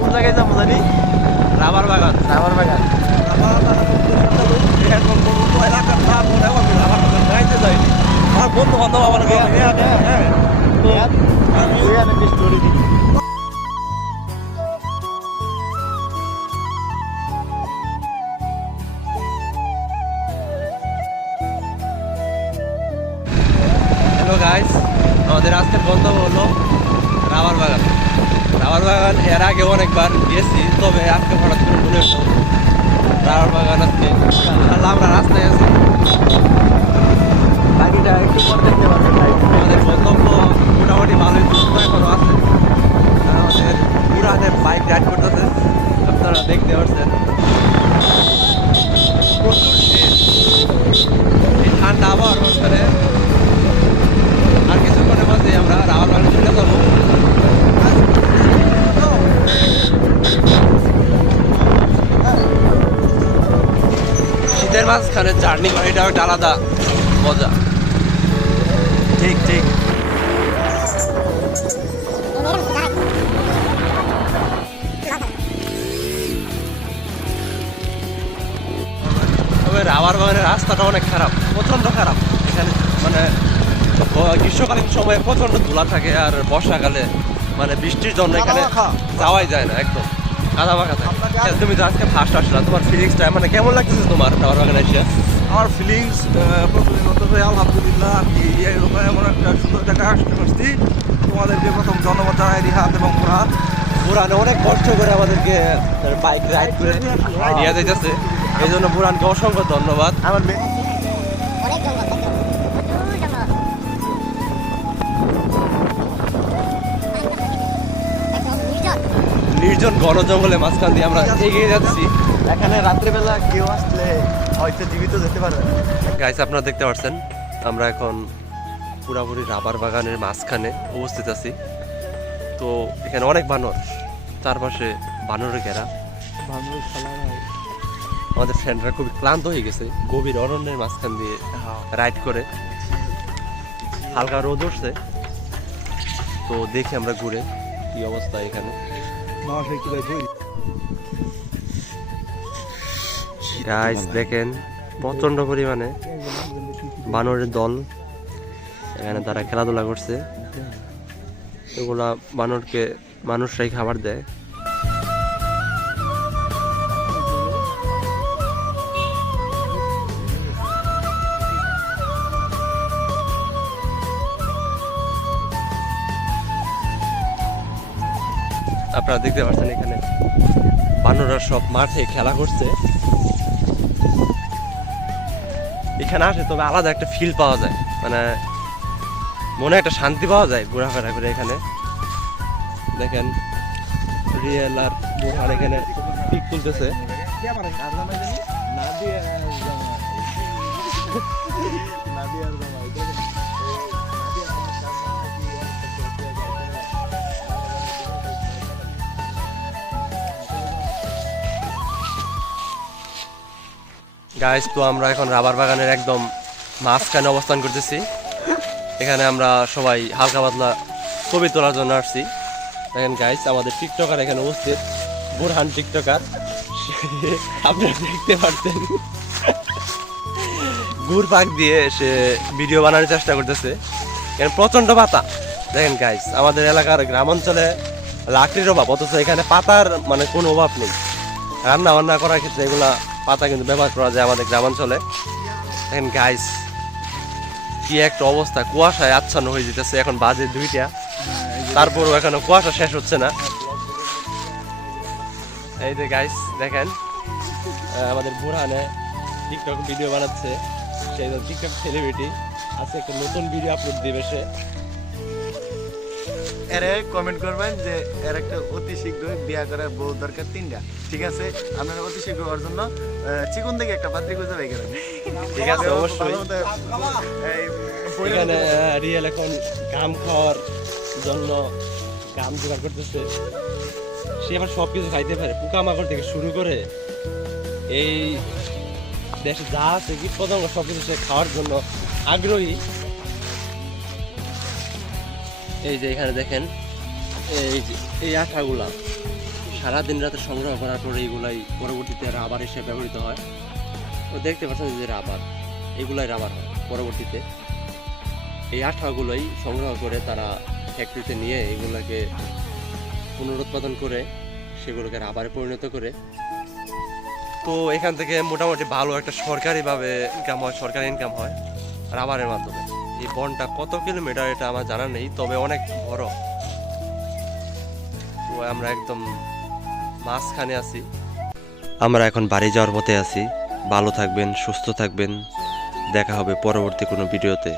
কোন জায়গায় যাবো জানি? রাবার বাগান। রাবার বাগান। আমার বন্ধু বান্ধব আমার স্টোরি দিই। হ্যালো গাইস, আমাদের আজকের গন্তব্য হলো রাবার বাগান। রাবার বাগান এর আগে অনেকবার গেছি, তবে আজকে হঠাৎ করে মনে হলো রাবার বাগান আজকে আমরা রাস্তায় আছি। বাকিটা একটু পর দেখতে পারবেন। আমাদের গন্তব্য মোটামুটি ভালোই দূরত্ব এখনো আছে। আর আমাদের পুরানে বাইক রাইড করতেছে, আপনারা দেখতে পাচ্ছেন। প্রচুর শীত, এই ঠান্ডা আবহাওয়ার মাঝখানে আর কিছুক্ষণের মাঝে আমরা রাবার বাগানে চলে যাবো। শীতের মাঝখানে জার্নি করা এটা একটা আলাদা মজা। ঠিক ঠিক। তবে রাবার বাগানের রাস্তাটা অনেক খারাপ, প্রচণ্ড খারাপ। এখানে মানে গ্রীষ্মকালীন সময়ে প্রচণ্ড ধুলা থাকে, আর বর্ষাকালে মানে বৃষ্টির জন্য এখানে যাওয়াই যায় না, একদম কাদা মাখা থাকে। তুমি তো আজকে ফার্স্ট আসলা, তোমার ফিলিংসটা মানে কেমন লাগতেছে তোমার রাবার বাগানে এসে? আমার ফিলিংস প্রতিদিন আলহামদুলিল্লাহ, আমি এরকম এমন একটা সুন্দর জায়গায় আসতে পারছি। তোমাদেরকে প্রথম ধন্যবাদ জানাই রিহাত এবং মুরাদ। বুরান অনেক কষ্ট করে আমাদেরকে বাইক রাইড করে নিয়ে যাইতেছে, এই জন্য বুরানকে অসংখ্য ধন্যবাদ। আমার অনেক জঙ্গল দেখো, প্রচুর জঙ্গল। একদম নির্জন। নির্জন ঘন জঙ্গলের মাঝখান দিয়ে আমরা এগিয়ে যাচ্ছি। এখানে রাত্রেবেলা কেউ আসলে হয়তো জীবিত যেতে পারবে না। গাইস, আপনারা দেখতে পাচ্ছেন আমরা এখন পুরাপুরি রাবার বাগানের মাঝখানে অবস্থিত আছি। তো এখানে অনেক বানর, চারপাশে বানরে ঘেরা। আমাদের ফ্রেন্ডরা খুবই ক্লান্ত হয়ে গেছে গভীর অরণ্যের মাঝখান দিয়ে রাইড করে। হালকা রোদ উঠছে, তো দেখি আমরা ঘুরে কি অবস্থা এখানে। গাইস দেখেন, প্রচন্ড পরিমাণে বানরের দল এখানে তারা খেলাধুলা করছে। এগুলা বানরকে মানুষরাই খাবার দেয়। আপনারা দেখতে পাচ্ছেন এখানে বানররা সব মাঠে খেলা করছে। এখানে আসে তবে আলাদা একটা ফিল পাওয়া যায়, মানে মনে একটা শান্তি পাওয়া যায় ঘোরাফেরা করে। এখানে দেখেন রিয়েল আর বোরহান এখানে পিক তুলতেছে। গাইস, তো আমরা এখন রাবার বাগানের একদম মাঝখানে অবস্থান করতেছি। এখানে আমরা সবাই হালকা পাতলা ছবি তোলার জন্য আসছি। দেখেন গাইস, আমাদের টিকটকার এখানে উপস্থিত, বোরহান টিকটকার। আপনারা দেখতে পাচ্ছেন ঘুর পাক দিয়ে সে ভিডিও বানানোর চেষ্টা করতেছে। এখানে প্রচন্ড পাতা। দেখেন গাইস, আমাদের এলাকার গ্রাম অঞ্চলে লাকড়ির অভাব, অথচ এখানে পাতার মানে কোনো অভাব নেই। রান্না বান্না করার ক্ষেত্রে এগুলা পাতা কিন্তু ব্যবহার করা যায় আমাদের গ্রামাঞ্চলে। দেখেন গাইস, কি একটা অবস্থা, কুয়াশায় আচ্ছন্ন হয়ে যেতেছে। এখন বাজে 2টা, তারপরও এখনো কুয়াশা শেষ হচ্ছে না। এই যে গাইস দেখেন, আমাদের বুরহানে টিকটক ভিডিও বানাচ্ছে, সেই টিকটক সেলিব্রিটি আছে, একটা নতুন ভিডিও আপলোড দিবে সে। এরে কমেন্ট করবেন যে এর একটা অতি শীঘ্রই বিয়া করার বউ দরকার 3টা। ঠিক আছে, আপনারা অতি শীঘ্র হওয়ার জন্য চিকন থেকে একটা পাত্রী খুঁজে পাই গেলেন। ঠিক আছে, অবশ্যই। এখানে রিয়েল এখন গাম খাওয়ার জন্য গাম জোগাড় করতেছে। সে আবার সবকিছু খাইতে পারে, পোকামাকড় থেকে শুরু করে এই দেশে যা আছে কীট পতঙ্গ সবকিছু সে খাওয়ার জন্য আগ্রহী। এই যে এখানে দেখেন এই আঠাগুলা সারাদিন রাতে সংগ্রহ করার পরে এইগুলাই পরবর্তীতে রাবার হিসেবে ব্যবহৃত হয়। তো দেখতে পাচ্ছেন যে রাবার, এগুলাই রাবার হয় পরবর্তীতে। এই আঠাগুলোই সংগ্রহ করে তারা ফ্যাক্টরিতে নিয়ে এগুলোকে পুনরুৎপাদন করে সেগুলোকে রাবারে পরিণত করে। তো এখান থেকে মোটামুটি ভালো একটা সরকারিভাবে ইনকাম হয়, সরকারি ইনকাম হয় রাবারের মাধ্যমে। এই বনটা কত কিলোমিটার এটা আমার জানা নেই, তবে অনেক বড়। তো আমরা একদম মাঝখানে আছি। আমরা এখন বাড়ি যাওয়ার পথে আছি। ভালো থাকবেন, সুস্থ থাকবেন, দেখা হবে পরবর্তী কোনো ভিডিওতে।